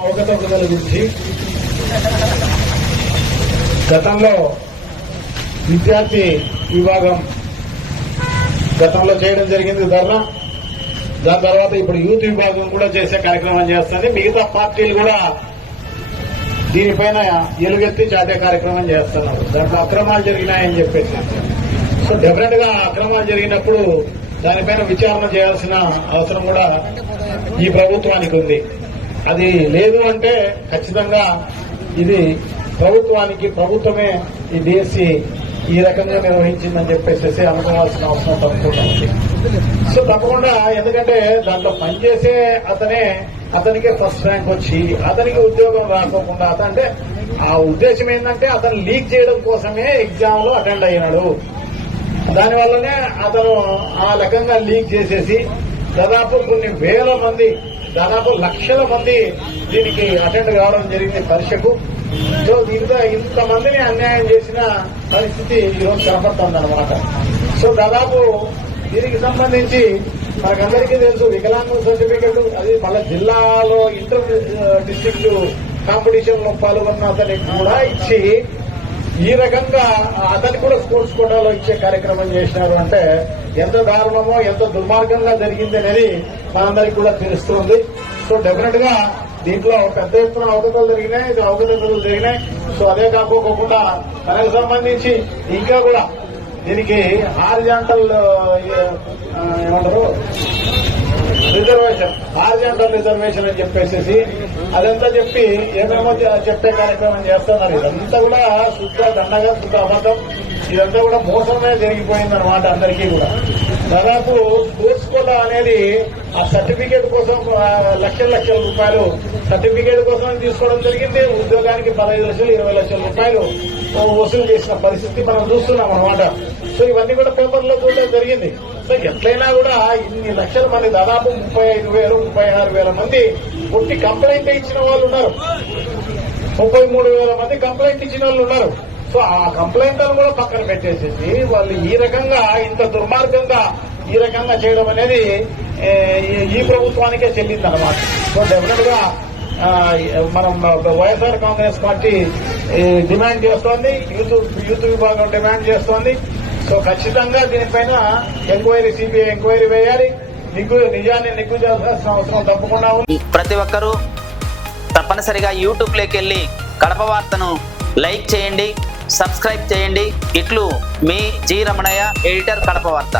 అవగతల గురించి గతంలో విద్యార్థి విభాగం గతంలో చేయడం జరిగింది ధర్నా. దాని తర్వాత ఇప్పుడు యూత్ విభాగం కూడా చేసే కార్యక్రమం చేస్తుంది. మిగతా పార్టీలు కూడా దీనిపైన ఎలుగెత్తి చాటే కార్యక్రమం చేస్తున్నారు. దాంట్లో అక్రమాలు జరిగినాయని చెప్పేసి. సో డెఫినెట్ గా అక్రమాలు జరిగినప్పుడు దానిపైన విచారణ చేయాల్సిన అవసరం కూడా ఈ ప్రభుత్వానికి ఉంది. అది లేదు అంటే ఖచ్చితంగా ఇది ప్రభుత్వమే ఈ డిఎస్సి ఈ రకంగా నిర్వహించిందని చెప్పేసి అనుకోవాల్సిన అవసరం తప్పకుండా ఉంది. సో తప్పకుండా ఎందుకంటే దాంట్లో పనిచేసే అతనికే ఫస్ట్ ర్యాంక్ వచ్చి అతనికి ఉద్యోగం రాకోకుండా అంటే ఆ ఉద్దేశం ఏంటంటే అతను లీక్ చేయడం కోసమే ఎగ్జామ్ లో అటెండ్ అయినాడు. దానివల్లనే అతను ఆ రకంగా లీక్ చేసేసి దాదాపు కొన్ని వేల మంది దాదాపు లక్షల మంది దీనికి అటెండ్ కావడం జరిగింది పరీక్షకు. సో దీంతో ఇంతమందిని అన్యాయం చేసిన పరిస్థితి ఈరోజు కనపడుతుందన్నమాట. సో దాదాపు దీనికి సంబంధించి మనకందరికీ తెలుసు వికలాంగుల సర్టిఫికెట్ అది మళ్ళీ జిల్లాలో ఇంటర్ డిస్ట్రిక్ట్ కాంపిటీషన్ లో పాల్గొన్న అతనికి కూడా ఇచ్చి ఈ రకంగా అతనికి కూడా స్పోర్ట్స్ కోటాలో ఇచ్చే కార్యక్రమం చేసినారు అంటే ఎంత దారుణమో ఎంత దుర్మార్గంగా జరిగింది అనేది మనందరికీ కూడా తెలుస్తుంది. సో డెఫినెట్ గా దీంట్లో పెద్ద ఎత్తున అవకతలు జరిగినాయి. సో అదే కాకోకుండా మనకు సంబంధించి ఇంకా కూడా దీనికి హారిజాంటల్ ఏమంటారు హారిజాంటల్ రిజర్వేషన్ అని చెప్పేసి అదంతా చెప్పి ఏమేమో చెప్పే కార్యక్రమం చేస్తున్నారు. ఇదంతా కూడా శుద్ధ దండగా శుద్ధ అబద్ధం. ఇదంతా కూడా మోసమే జరిగిపోయిందన్నమాట అందరికీ కూడా. దాదాపు స్పోర్ట్స్ కోటా అనేది ఆ సర్టిఫికేట్ కోసం లక్షల రూపాయలు సర్టిఫికేట్ కోసం తీసుకోవడం జరిగింది. ఉద్యోగానికి 15 లక్షలు 20 లక్షల రూపాయలు వసూలు చేసిన పరిస్థితి మనం చూస్తున్నాం అన్నమాట. సో ఇవన్నీ కూడా పేపర్లో చూడడం జరిగింది. సో ఎట్లయినా కూడా ఇన్ని లక్షల మంది దాదాపు 35,000 36,000 మంది పుట్టి కంప్లైంట్ ఇచ్చిన వాళ్ళు ఉన్నారు. 33,000 మంది కంప్లైంట్ ఇచ్చిన వాళ్ళు ఉన్నారు. సో ఆ కంప్లైంట్లను కూడా పక్కన పెట్టేసేసి వాళ్ళు ఈ రకంగా ఇంత దుర్మార్గంగా ఈ రకంగా చేయడం అనేది ఈ ప్రభుత్వానికే చెల్లిందన్నమాట. సో డెఫినెట్ గా మనం వైఎస్ఆర్ కాంగ్రెస్ పార్టీ డిమాండ్ చేస్తోంది, యూత్ విభాగం డిమాండ్ చేస్తోంది. సో ఖచ్చితంగా దీనిపైన సిబిఐ ఎంక్వైరీ వేయాలి. నిజాన్ని నిగ్గు చేయాల్సిన అవసరం తప్పకుండా ఉంది. ప్రతి ఒక్కరూ తప్పనిసరిగా యూట్యూబ్ లోకి వెళ్లి కడప వార్తను లైక్ చేయండి, సబ్స్క్రైబ్ చేయండి. ఇట్లు మీ జి రమణయ్య, ఎడిటర్, కడప వార్త.